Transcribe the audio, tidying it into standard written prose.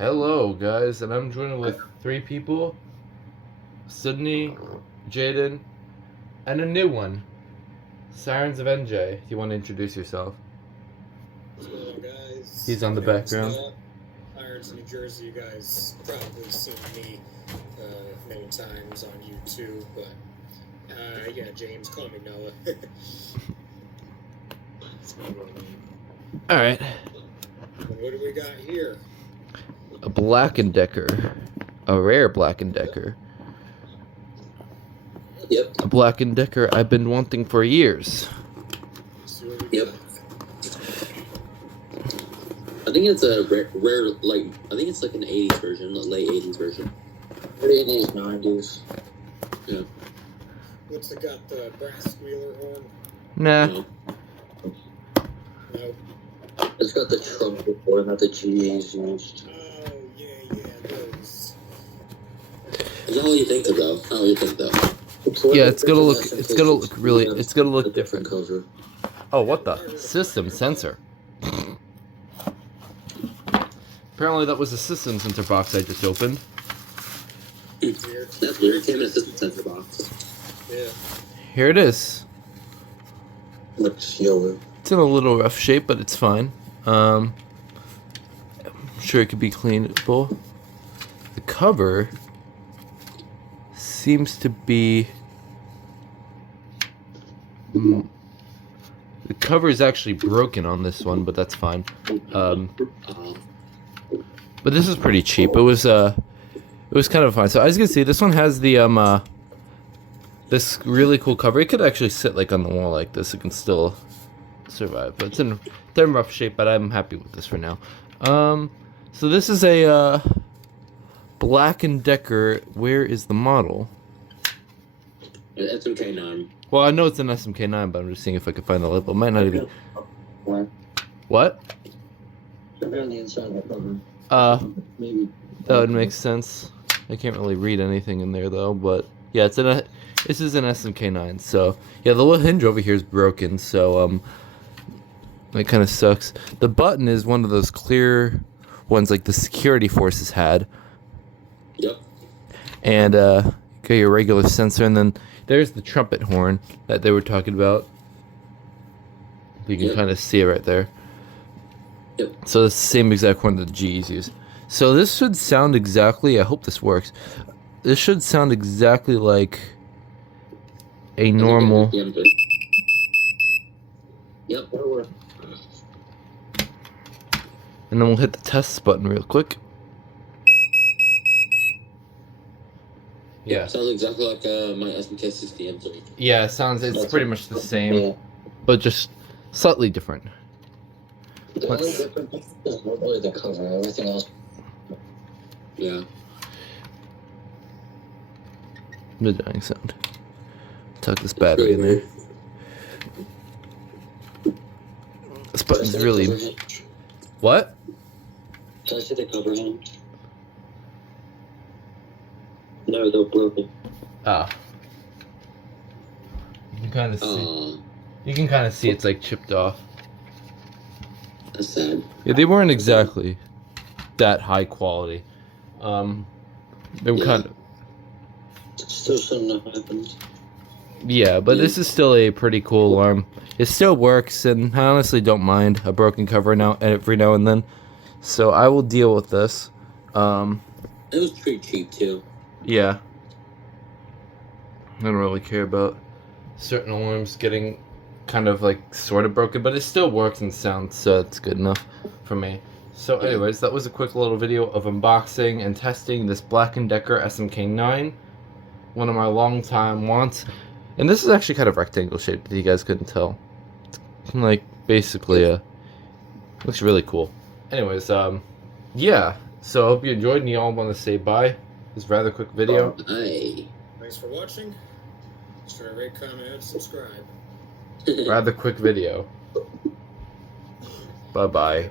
Hello, guys, and I'm joined with three people: Sydney, Jaden, and a new one, Sirens of NJ. Do you want to introduce yourself? Hello, guys. He's on the background. Irons, New Jersey. You guys probably seen me many times on YouTube, but yeah, James, call me Noah. All right. What do we got here? A Black & Decker, a rare Black & Decker. Yep. A Black & Decker I've been wanting for years. Yep. I think it's a rare, like, I think it's like an 80s version, a late 80s version. 80s, 90s. Yeah. What's it got, the brass squealer horn? Nah. No. No. It's got the trumpet horn that the GAs used. Oh, yeah, those. Is that what you think, though? How you think, though? Yeah, it's gonna look different. Cover. Oh, what the? System sensor. Apparently that was a system sensor box I just opened. Weird. That's weird. It came in a system sensor box. Yeah. Here it is. Looks yellow. It's in a little rough shape, but it's fine. I'm sure it could be cleanable. The cover seems to be... the cover is actually broken on this one, but that's fine. But this is pretty cheap. It was kind of fun. So as you can see, this one has the this really cool cover. It could actually sit like on the wall like this. It can still survive, but it's in rough shape. But I'm happy with this for now. So this is a Black & Decker. Where is the model? SMK9. Well, I know it's an SMK9, but I'm just seeing if I can find the label. It might not even. What? On the inside of the cover. Maybe. That would make sense. I can't really read anything in there though, but yeah, this is an SMK9. So yeah, the little hinge over here is broken, so that kind of sucks. The button is one of those clear ones like the security forces had. Yep. And got your regular sensor, and then there's the trumpet horn that they were talking about. You can kind of see it right there. Yep. So it's the same exact horn that the GEs use. So this should sound exactly, I hope this works. This should sound exactly like a normal... Yep. And then we'll hit the test button real quick. Yeah. Sounds exactly like my SMK60 M3. Yeah, it's pretty much the same, but just slightly different. The only difference is really the cover. Everything else. Yeah. The dying sound. Tuck this battery in there. This button's really... What? Can I see the cover hand? No, they're broken. Ah. You can kind of see. You can kind of see it's like chipped off. That's sad. Yeah, they weren't exactly that high quality. They were kind of... Still something that happened. Yeah, but this is still a pretty cool alarm. It still works, and I honestly don't mind a broken cover every now and then. So I will deal with this. It was pretty cheap too. Yeah. I don't really care about certain alarms getting kind of like sort of broken, but it still works and sounds, so it's good enough for me. So anyways, that was a quick little video of unboxing and testing this Black & Decker SMK9. One of my long time wants. And this is actually kind of rectangle shaped, if you guys couldn't tell. It's like basically looks really cool. Anyways, yeah. So I hope you enjoyed, and you all want to say bye. This rather quick video. Bye. Thanks for watching. Make sure to rate, comment, and subscribe. Rather quick video. Bye bye.